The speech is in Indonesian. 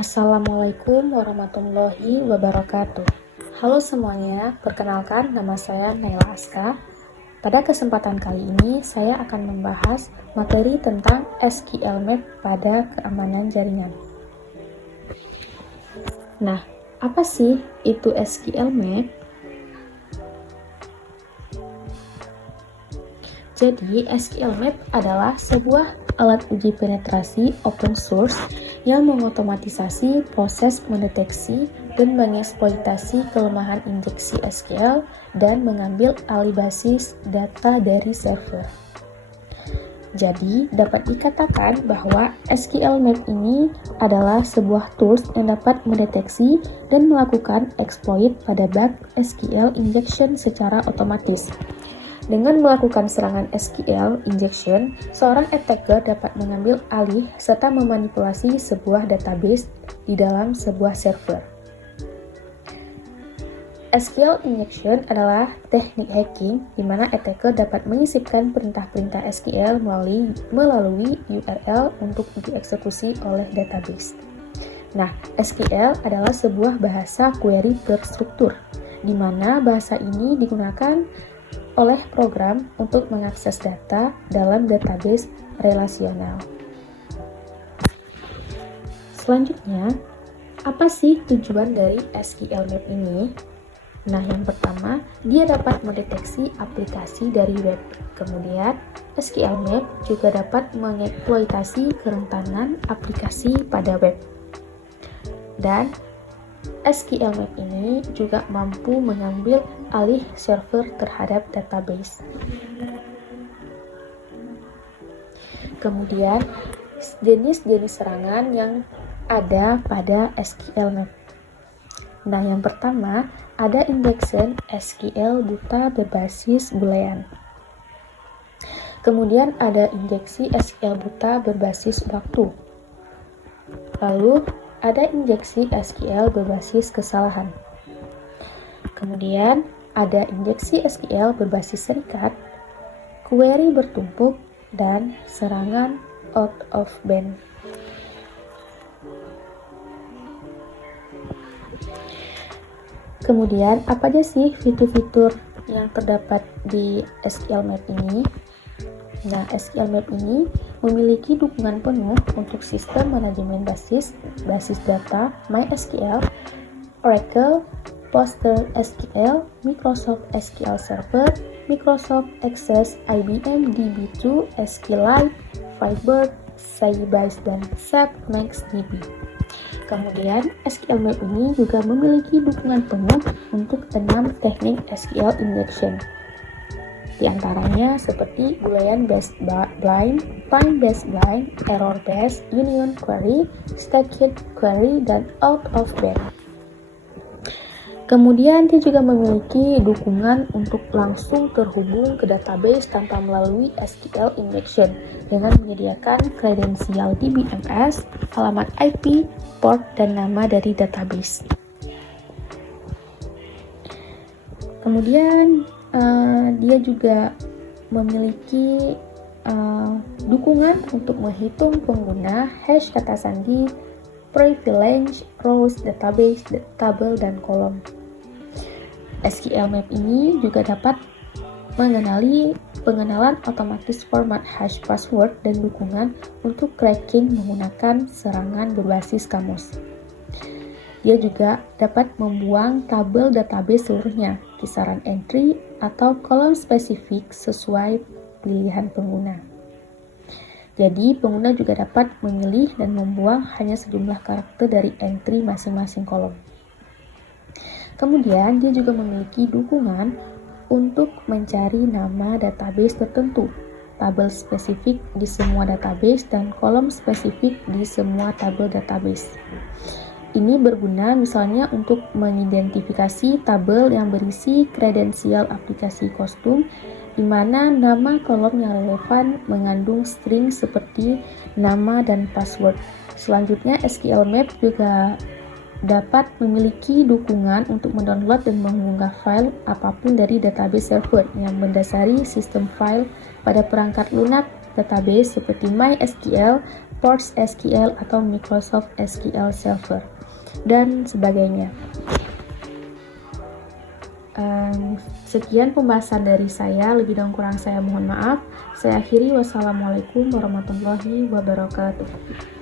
Assalamualaikum warahmatullahi wabarakatuh. Halo semuanya, perkenalkan nama saya Naila Aska. Pada kesempatan kali ini, saya akan membahas materi tentang SQL Map pada keamanan jaringan. Nah, apa sih itu SQL Map? Jadi, SQL Map adalah sebuah alat uji penetrasi open source yang mengotomatisasi proses mendeteksi dan mengeksploitasi kelemahan injeksi SQL dan mengambil alih basis data dari server. Jadi, dapat dikatakan bahwa SQL Map ini adalah sebuah tools yang dapat mendeteksi dan melakukan exploit pada bug SQL injection secara otomatis. Dengan melakukan serangan SQL injection, seorang attacker dapat mengambil alih serta memanipulasi sebuah database di dalam sebuah server. SQL injection adalah teknik hacking di mana attacker dapat menyisipkan perintah-perintah SQL melalui URL untuk dieksekusi oleh database. Nah, SQL adalah sebuah bahasa query terstruktur, di mana bahasa ini digunakan oleh program untuk mengakses data dalam database relasional. Selanjutnya, apa sih tujuan dari SQL Map ini? Nah, yang pertama, dia dapat mendeteksi aplikasi dari web. Kemudian, SQL Map juga dapat mengeksploitasi kerentanan aplikasi pada web. Dan SQL Map ini juga mampu mengambil alih server terhadap database. Kemudian, jenis-jenis serangan yang ada pada SQL Map. Nah, yang pertama, ada injection SQL buta berbasis boolean. Kemudian ada injeksi SQL buta berbasis waktu. Lalu, ada injeksi SQL berbasis kesalahan. Kemudian, ada injeksi SQL berbasis serikat, query bertumpuk, dan serangan out of band. Kemudian, apa aja sih fitur-fitur yang terdapat di SQL Map ini? Nah, SQL Map ini memiliki dukungan penuh untuk sistem manajemen basis data MySQL, Oracle, PostgreSQL, Microsoft SQL Server, Microsoft Access, IBM DB2, SQLite, Firebird, Sybase, dan SAP MaxDB. Kemudian, SQL Map ini juga memiliki dukungan penuh untuk 6 teknik SQL injection. Di antaranya seperti Boolean based blind, time based blind, error based, union query, stacked query, dan out of band. Kemudian dia juga memiliki dukungan untuk langsung terhubung ke database tanpa melalui SQL injection dengan menyediakan kredensial DBMS, alamat IP, port, dan nama dari database. Kemudian dia juga memiliki dukungan untuk menghitung pengguna, hash kata sandi, privilege, rows, database, tabel, dan kolom. SQL Map ini juga dapat mengenali pengenalan otomatis format hash password dan dukungan untuk cracking menggunakan serangan berbasis kamus. Dia juga dapat membuang tabel database seluruhnya, kisaran entry, atau kolom spesifik sesuai pilihan pengguna. Jadi, pengguna juga dapat memilih dan membuang hanya sejumlah karakter dari entry masing-masing kolom. Kemudian, dia juga memiliki dukungan untuk mencari nama database tertentu, tabel spesifik di semua database, dan kolom spesifik di semua tabel database. Ini berguna misalnya untuk mengidentifikasi tabel yang berisi kredensial aplikasi kostum, di mana nama kolom yang relevan mengandung string seperti nama dan password. Selanjutnya, SQL Map juga dapat memiliki dukungan untuk mendownload dan mengunggah file apapun dari database server yang mendasari sistem file pada perangkat lunak database seperti MySQL, PostgreSQL, atau Microsoft SQL Server, dan sebagainya. Sekian pembahasan dari saya, lebih dan kurang saya mohon maaf. Saya akhiri, wassalamualaikum warahmatullahi wabarakatuh.